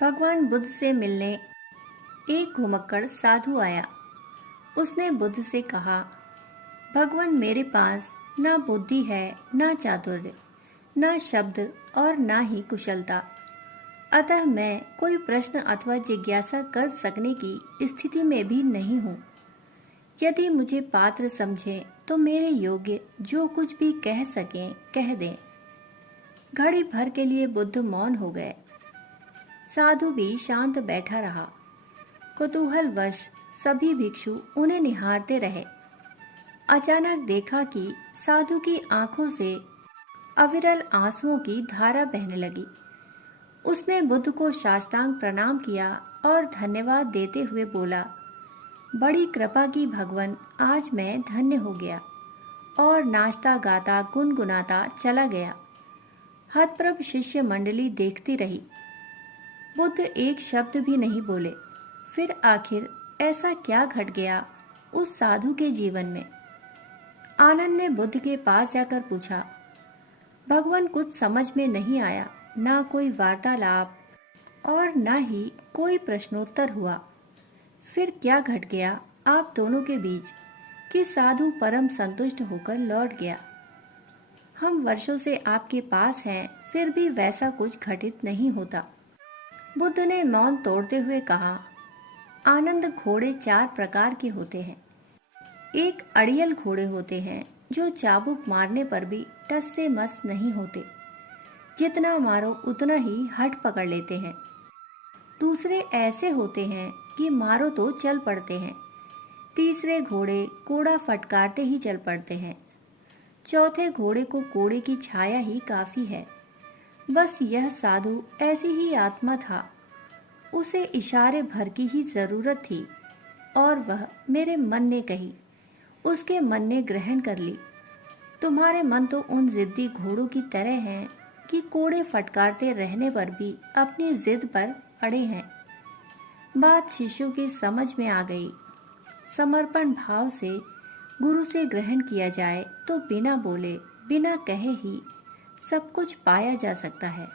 भगवान बुद्ध से मिलने एक घुमक्कड़ साधु आया। उसने बुद्ध से कहा, भगवान, मेरे पास ना बुद्धि है, ना चातुर्य, ना शब्द और ना ही कुशलता, अतः मैं कोई प्रश्न अथवा जिज्ञासा कर सकने की स्थिति में भी नहीं हूँ। यदि मुझे पात्र समझें तो मेरे योग्य जो कुछ भी कह सकें कह दें। घड़ी भर के लिए बुद्ध मौन हो गए। साधु भी शांत बैठा रहा। कुतूहलवश सभी भिक्षु उन्हें निहारते रहे। अचानक देखा कि साधु की आंखों से अविरल आंसुओं की धारा बहने लगी। उसने बुद्ध को साष्टांग प्रणाम किया और धन्यवाद देते हुए बोला, बड़ी कृपा की भगवान, आज मैं धन्य हो गया। और नाचता गाता गुनगुनाता चला गया। हतप्रभ शिष्य मंडली देखती रही। बुद्ध एक शब्द भी नहीं बोले। फिर आखिर ऐसा क्या घट गया उस साधु के जीवन में? आनंद ने बुद्ध के पास जाकर पूछा, भगवान, कुछ समझ में नहीं आया। ना कोई वार्तालाप और ना ही कोई प्रश्नोत्तर हुआ। फिर क्या घट गया आप दोनों के बीच कि साधु परम संतुष्ट होकर लौट गया? हम वर्षों से आपके पास हैं, फिर भी वैसा कुछ घटित नहीं होता। बुद्ध ने मौन तोड़ते हुए कहा, आनंद, घोड़े 4 प्रकार के होते हैं। एक अड़ियल घोड़े होते हैं जो चाबुक मारने पर भी टस से मस नहीं होते, जितना मारो उतना ही हट पकड़ लेते हैं। दूसरे ऐसे होते हैं कि मारो तो चल पड़ते हैं। तीसरे घोड़े कोड़ा फटकारते ही चल पड़ते हैं। चौथे घोड़े को कोड़े की छाया ही काफी है। बस यह साधु ऐसी ही आत्मा था। उसे इशारे भर की ही जरूरत थी और वह मेरे मन ने कही, उसके मन ने ग्रहण कर ली। तुम्हारे मन तो उन जिद्दी घोड़ों की तरह हैं कि कोड़े फटकारते रहने पर भी अपनी जिद पर अड़े हैं। बात शिष्यों की समझ में आ गई। समर्पण भाव से गुरु से ग्रहण किया जाए तो बिना बोले बिना कहे ही सब कुछ पाया जा सकता है।